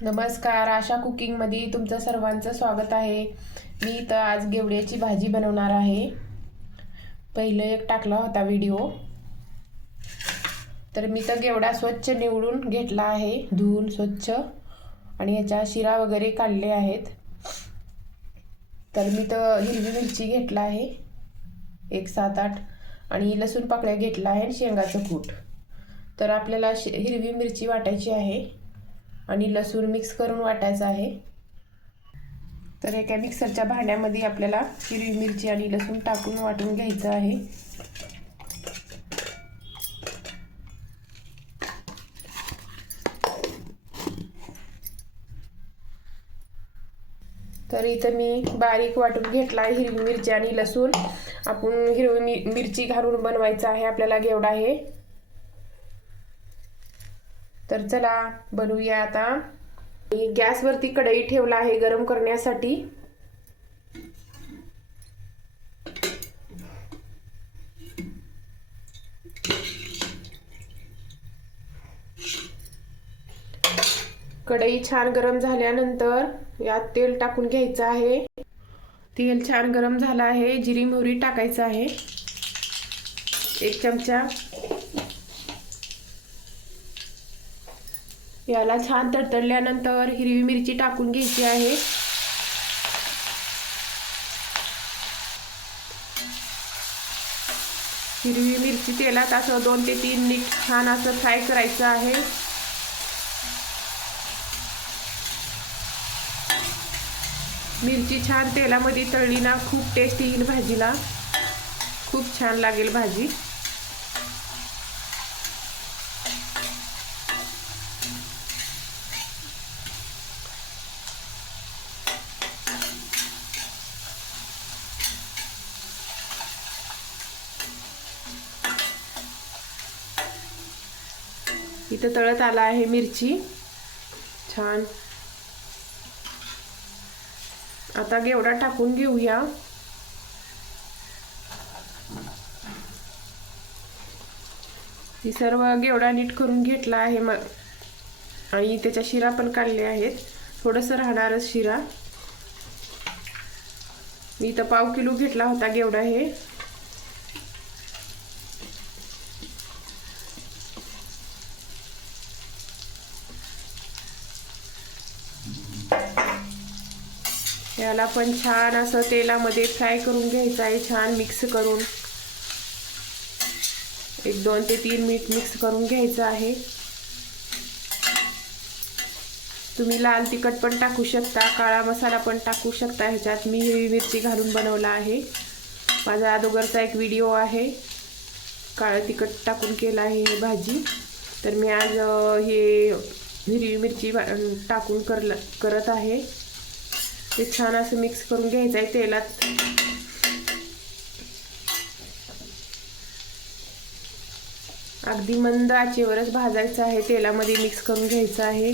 नमस्कार, आशा कुकिंगमध्ये तुमचं सर्वांचं स्वागत आहे। मी इथं आज गेवड्याची भाजी बनवणार आहे। पहिलं एक टाकला होता व्हिडिओ। तर मी तर गेवडा स्वच्छ निवडून घेतला आहे, धुवून स्वच्छ, आणि याच्या शिरा वगैरे काढले आहेत। तर मी तर हिरवी मिरची घेतला आहे एक 7-8, आणि लसूण पाकळ्या घेतला आहे, शेंगाचं कूट। तर आपल्याला हिरवी मिरची वाटायची आहे आणि लसूण मिक्स करून वाटायचा आहे। तर एका मिक्सरच्या भांड्यामध्ये आपल्याला हिरवी मिरची आणि लसूण टाकून वाटून घ्यायचं आहे। तर इथं मी बारीक वाटून घेतला आहे हिरवी मिरची आणि लसूण। आपण हिरवी मिरची घालून बनवायचं आहे आपल्याला घेवडा हे। तर चला बनवूया आता। गॅसवरती कढई ठेवला आहे गरम करण्यासाठी। कढई छान गरम झाल्यानंतर यात तेल टाकून घ्यायचं आहे। तेल छान गरम झालं आहे, जिरी मोहरी टाकायचं आहे 1 चमचा। याला छान तडतडल्यानंतर हिरवी मिरची टाकून घ्यायची आहे। हिरवी मिरची तेलात असं 2 ते 3 मिनिट छान असं फ्राय करायचं आहे। मिरची छान तेलामध्ये तळली ना खूप टेस्ट येईल भाजीला, खूप छान लागेल भाजी। इथं तळत आला आहे मिरची छान। आता घेवडा टाकून घेऊया। ही सर्व घेवडा नीट करून घेतला आहे आणि त्याच्या शिरा पण काढले आहेत। थोडंसं राहणारच शिरा। मी इथं 1/2 किलो घेतला होता घेवडा हे। याला पण छान असं तेलामध्ये फ्राय करून घ्यायचं आहे, छान मिक्स करून 1-2 ते 3 मिनिट मिक्स करून घ्यायचं आहे। तुम्ही लाल तिखट पण टाकू शकता, काळा मसाला पण टाकू शकता। ह्याच्यात मी हिरवी मिरची घालून बनवला आहे। माझा अगोदरचा एक व्हिडिओ आहे, काळं तिखट टाकून केला आहे ही भाजी। तर मी आज हे हिरवी मिरची टाकून करत आहे। ते छान असं मिक्स करून घ्यायचं आहे तेलात। अगदी मंद आचेवरच भाजायचं आहे, तेलामध्ये मिक्स करून घ्यायचं आहे।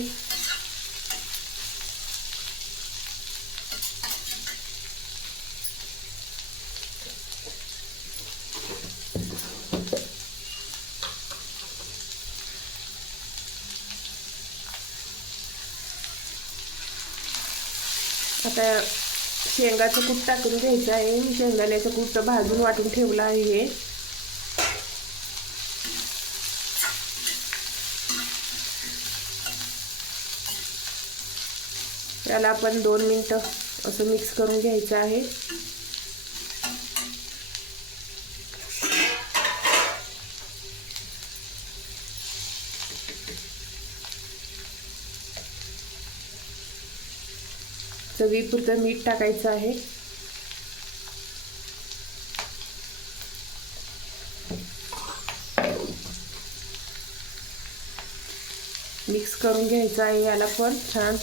आता शेंगाचं कूट टाकून घ्यायचं आहे। शेंगदाण्याचं कूट भाजून वाटून ठेवलं आहे हे। याला आपण 2 मिनिटं असं मिक्स करून घ्यायचं आहे। चवीपुरतं मीठ टाकायचं आहे। मिक्स करून घ्यायचं आहे याला पण छान।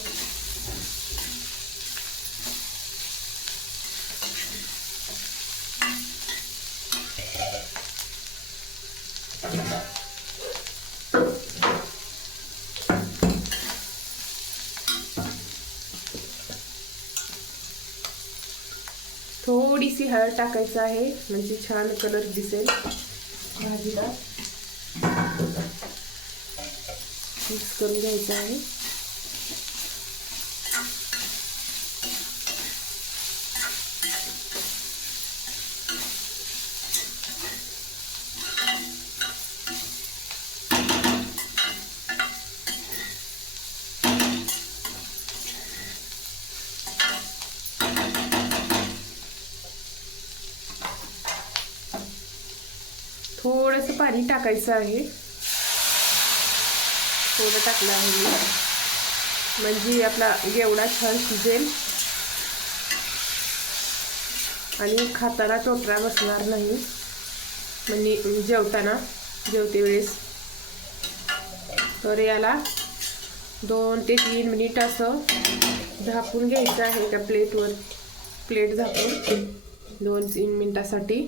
थोडीशी हळद टाकायचं आहे, म्हणजे छान कलर दिसेल भाजीला। मिक्स करून घ्यायचं आहे। थोडंसं पाणी टाकायचं आहे, थोडं टाकलं आहे मी, म्हणजे आपला घेवडा छान शिजेल आणि खाताना टोटरा बसणार नाही, म्हणजे जेवते वेळेस. तर याला 2 ते 3 मिनिट असं झाकून घ्यायचं आहे एका प्लेटवर, प्लेट झाकून 2-3 मिनिटासाठी.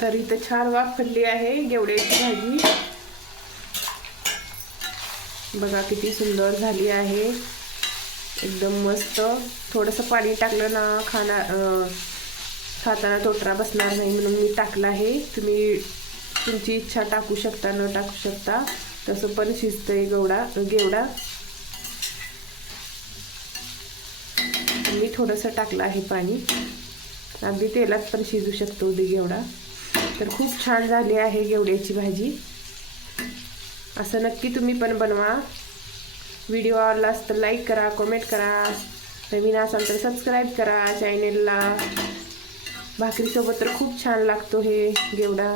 तर इथं छान वाफ फुटली आहे घेवड्याची भाजी, बघा किती सुंदर झाली आहे, एकदम मस्त. थोडंसं पाणी टाकलं ना खाताना टोटरा बसणार नाही म्हणून मी टाकलं आहे. तुम्ही तुमची इच्छा टाकू शकता, न टाकू शकता, तसं पण शिजतंय घेवडा. मी थोडंसं टाकलं आहे पाणी, अगदी तेलात पण शिजू शकतो घेवडा. तर खूप छान झाली आहे घेवड्याची भाजी. असं नक्की तुम्ही पण बनवा. व्हिडिओ आवडला तर लाईक करा, कमेंट करा, नवीन असाल तर सबस्क्राईब करा चॅनेलला. भाकरीसोबत तर खूप छान लागतो हे घेवडा.